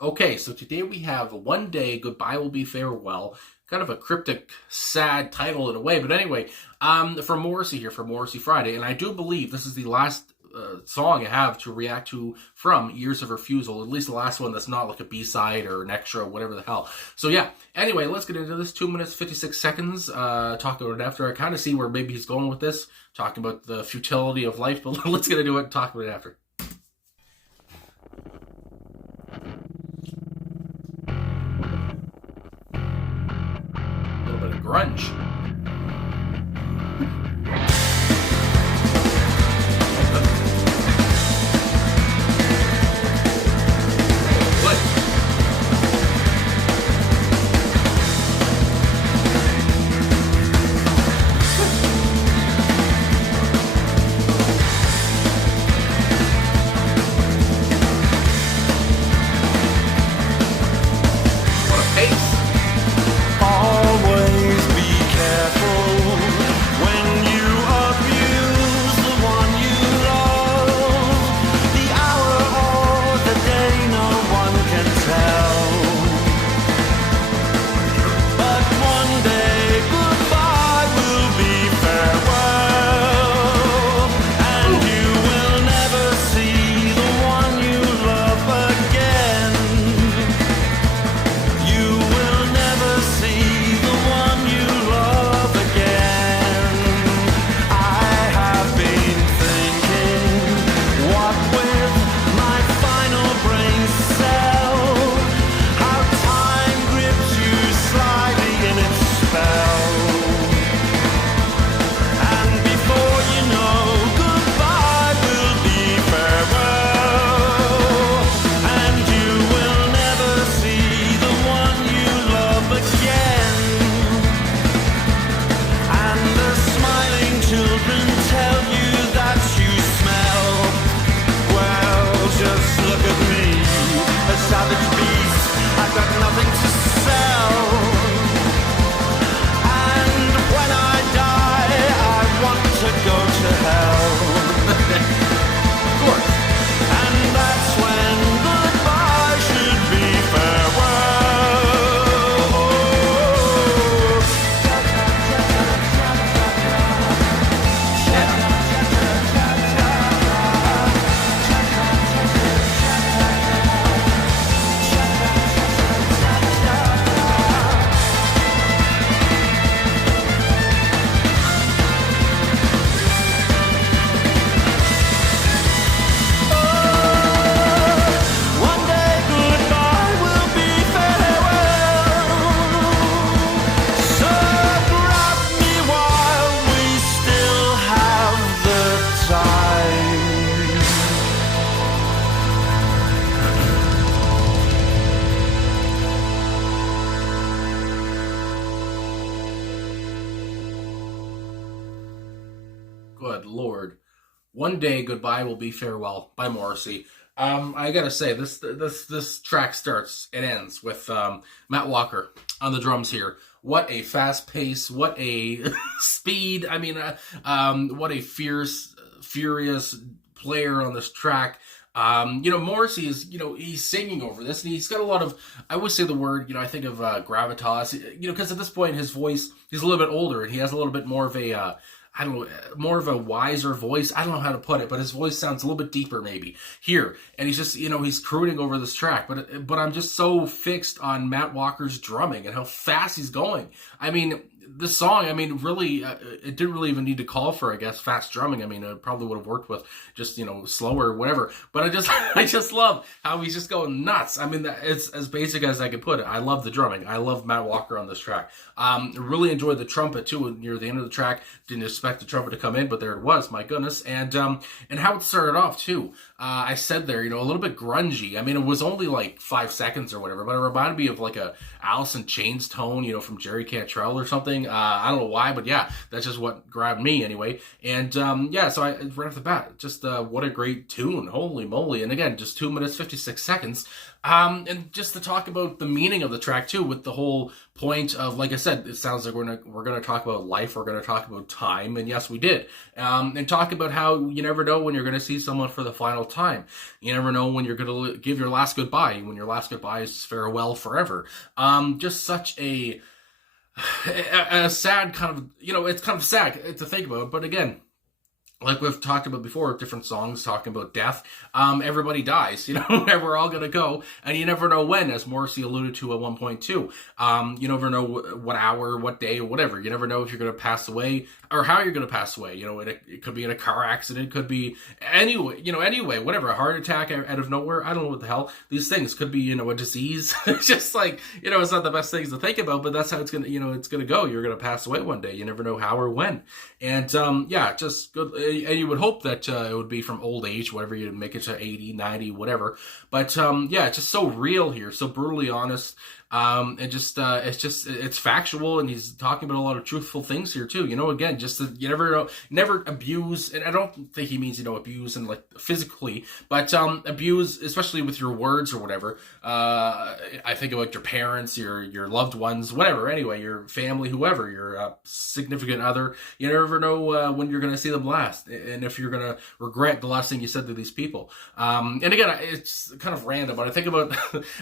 Okay, so today we have One Day Goodbye Will Be Farewell. Kind of a cryptic, sad title in a way, but anyway, from Morrissey here, from Morrissey Friday, and I do believe this is the last song I have to react to from Years of Refusal, at least the last one that's not like a B-side or an extra, whatever the hell. So yeah, anyway, let's get into this. 2 minutes, 56 seconds, talk about it after. I kind of see where maybe he's going with this, talking about the futility of life, but let's get into it and talk about it after. A little bit of grunge. Always be careful when you abuse the one you love. The hour or the day no one can tell. But one day goodbye will be farewell, and you will never see the one you love again. You will never see the one you love again. I have been thinking, what with my final brain cell, how time grips you slyly in its spell. And before you know, goodbye will be farewell, and you will never see the one you love again. And the smiling children tell you that you smell. Well, just look at me, a savage beast. I've got nothing to sell. And when I die, I want to go to hell. Of course. And that's when goodbye should be one day goodbye will be farewell. So grab me while we still have the time. Good Lord. One Day Goodbye Will Be Farewell by Morrissey. I gotta say, this track starts and ends with Matt Walker on the drums here. What a fast pace, what a speed. I mean, what a furious player on this track. Morrissey is, he's singing over this, and he's got a lot of, I would say the word, I think of gravitas, because at this point his voice, he's a little bit older, and he has a little bit more of a, I don't know, more of a wiser voice. I don't know how to put it, but his voice sounds a little bit deeper maybe here. And he's just, he's crooning over this track. But I'm just so fixed on Matt Walker's drumming and how fast he's going. I mean, this song, really, it didn't really even need to call for, I guess, fast drumming. I mean, it probably would have worked with just, slower, whatever. But I just love how he's just going nuts. I mean, it's as basic as I could put it. I love the drumming. I love Matt Walker on this track. Really enjoyed the trumpet too near the end of the track. Didn't expect the trumpet to come in, but there it was. My goodness, and how it started off too. I said there, a little bit grungy. I mean, it was only like 5 seconds or whatever, but it reminded me of like a Alice in Chains tone, from Jerry Cantrell or something. I don't know why, but yeah, that's just what grabbed me anyway. And so right off the bat, just what a great tune. Holy moly. And again, just 2 minutes, 56 seconds. And just to talk about the meaning of the track too, with the whole point of, like I said, it sounds like we're gonna talk about life, we're gonna talk about time, and yes, we did. And talk about how you never know when you're gonna see someone for the final time. You never know when you're gonna give your last goodbye. When your last goodbye is farewell forever. Just such a sad kind of, it's kind of sad to think about, but again, like we've talked about before, different songs talking about death. Everybody dies, and we're all gonna go, and you never know when, as Morrissey alluded to at one point too. You never know what hour, what day, or whatever. You never know if you're gonna pass away or how you're gonna pass away. It could be in a car accident, it could be anyway, whatever, a heart attack out of nowhere. I don't know what the hell these things could be. A disease. It's just like, it's not the best things to think about, but that's how it's gonna, it's gonna go. You're gonna pass away one day. You never know how or when, and just good. And you would hope that it would be from old age, whatever, you'd make it to 80, 90, whatever. But it's just so real here, so brutally honest. It's factual, and he's talking about a lot of truthful things here too. Again, just that you never abuse, and I don't think he means abuse and like physically, but abuse, especially with your words or whatever. I think about your parents, your loved ones, whatever. Anyway, your family, whoever, your significant other. You never know when you're going to see them last, and if you're going to regret the last thing you said to these people. And again, it's kind of random, but I think about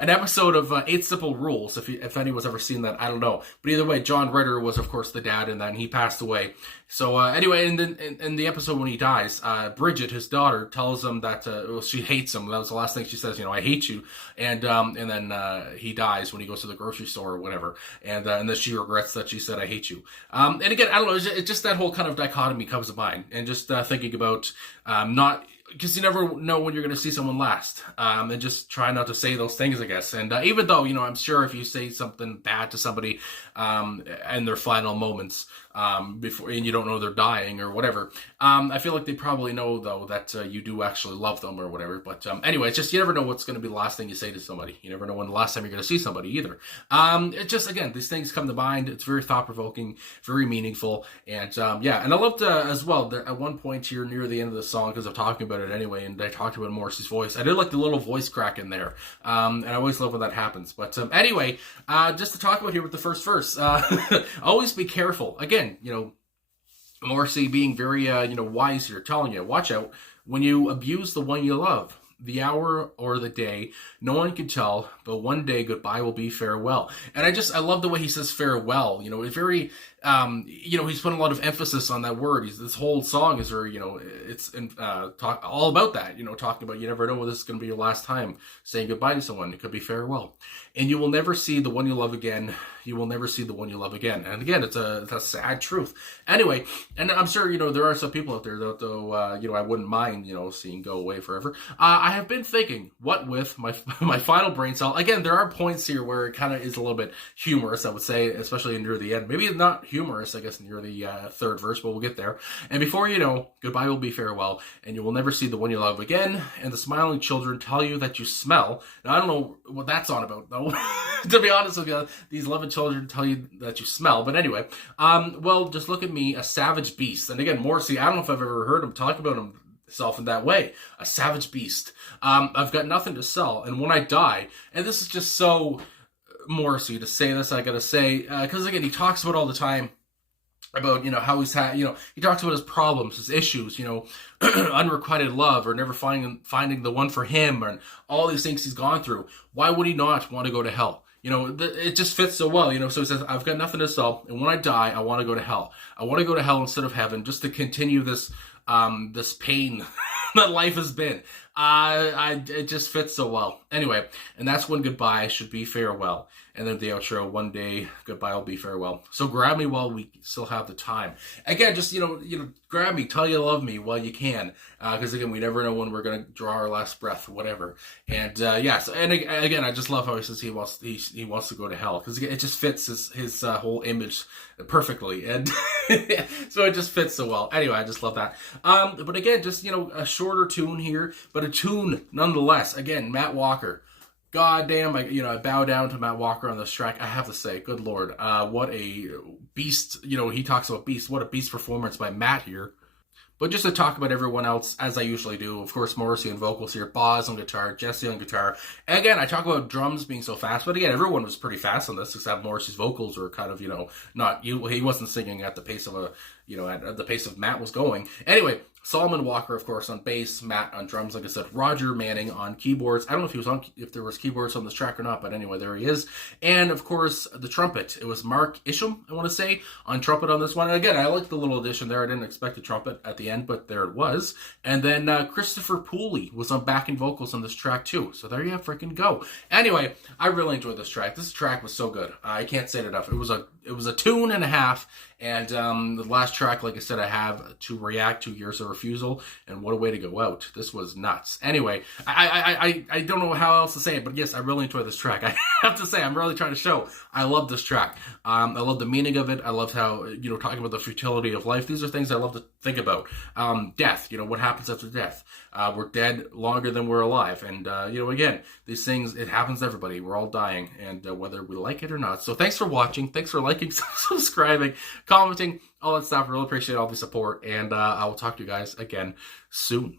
an episode of 8 Simple Rules. If anyone's ever seen that, I don't know. But either way, John Ritter was, of course, the dad, and then he passed away. So anyway, in the episode when he dies, Bridget, his daughter, tells him that she hates him. That was the last thing she says. I hate you. And then he dies when he goes to the grocery store or whatever. And then she regrets that she said, "I hate you." And again, I don't know. It's just that whole kind of dichotomy comes to mind, and just thinking about not. Because you never know when you're going to see someone last, and just try not to say those things, I guess. And even though, I'm sure if you say something bad to somebody in their final moments, before, and you don't know they're dying or whatever, I feel like they probably know, though, that you do actually love them or whatever. But anyway, it's just, you never know what's going to be the last thing you say to somebody. You never know when the last time you're going to see somebody either. It just, again, these things come to mind. It's very thought-provoking, very meaningful. And and I loved as well, that at one point here near the end of the song, because I'm talking about it anyway, and I talked about Morrissey's voice, I did like the little voice crack in there. And I always love when that happens. But anyway, just to talk about here with the first verse, always be careful. Again, Morrissey being very, wise here, telling you, watch out when you abuse the one you love. The hour or the day, no one can tell, but one day goodbye will be farewell. And I love the way he says farewell. It's very, he's putting a lot of emphasis on that word. This whole song is very, it's all about that, talking about you never know when this is going to be your last time saying goodbye to someone. It could be farewell. And you will never see the one you love again. You will never see the one you love again. And again, it's a sad truth. Anyway, and I'm sure, there are some people out there that, though, I wouldn't mind, seeing go away forever. I have been thinking, what with my final brain cell, again, there are points here where it kind of is a little bit humorous, I would say, especially near the end. Maybe not humorous, I guess, near the third verse, but we'll get there. And before you know, goodbye will be farewell, and you will never see the one you love again, and the smiling children tell you that you smell. Now, I don't know what that's on about, though, to be honest with you. These loving children tell you that you smell. But anyway, well, just look at me, a savage beast. And again, Morrissey, I don't know if I've ever heard him talk about himself in that way. A savage beast. I've got nothing to sell, and when I die, and this is just so Morrissey to say this, I gotta say, because again, he talks about all the time about, how he's had, he talks about his problems, his issues, unrequited love, or never finding the one for him, and all these things he's gone through. Why would he not want to go to hell? It just fits so well, so he says, I've got nothing to sell, and when I die, I want to go to hell. I want to go to hell instead of heaven, just to continue this pain that life has been. It just fits so well. Anyway, and that's when goodbye should be farewell. And then the outro, one day goodbye will be farewell. So grab me while we still have the time. Again, just, grab me, tell you love me while you can. Because again, we never know when we're going to draw our last breath, whatever. And and again, I just love how he says he wants to go to hell. Because it just fits his whole image perfectly. And so it just fits so well. Anyway, I just love that. But again, just, a shorter tune here, but a tune nonetheless. Again, Matt Walker. God damn, I bow down to Matt Walker on this track. I have to say, good Lord, what a beast, he talks about beast. What a beast performance by Matt here. But just to talk about everyone else, as I usually do, of course, Morrissey on vocals here, Boz on guitar, Jesse on guitar. And again, I talk about drums being so fast, but again, everyone was pretty fast on this, except Morrissey's vocals were kind of, not, he wasn't singing at the pace of at the pace of Matt was going. Anyway, Solomon Walker, of course, on bass, Matt on drums, like I said, Roger Manning on keyboards. I don't know if there was keyboards on this track or not, but anyway, there he is. And of course, the trumpet. It was Mark Isham, I want to say, on trumpet on this one. And again, I like the little addition there. I didn't expect a trumpet at the end, but there it was. And then Christopher Pooley was on backing vocals on this track too. So there you freaking go. Anyway, I really enjoyed this track. This track was so good. I can't say it enough. It was a tune and a half. And the last track, like I said, I have To React to Years of Refusal, and what a way to go out. This was nuts. Anyway, I don't know how else to say it, but yes, I really enjoyed this track. I have to say, I'm really trying to show I love this track. I love the meaning of it. I love how, talking about the futility of life. These are things I love to think about. Death, what happens after death. We're dead longer than we're alive. And, again, these things, it happens to everybody. We're all dying, and whether we like it or not. So thanks for watching. Thanks for liking, subscribing, commenting, all that stuff. Really appreciate all the support, and I will talk to you guys again soon.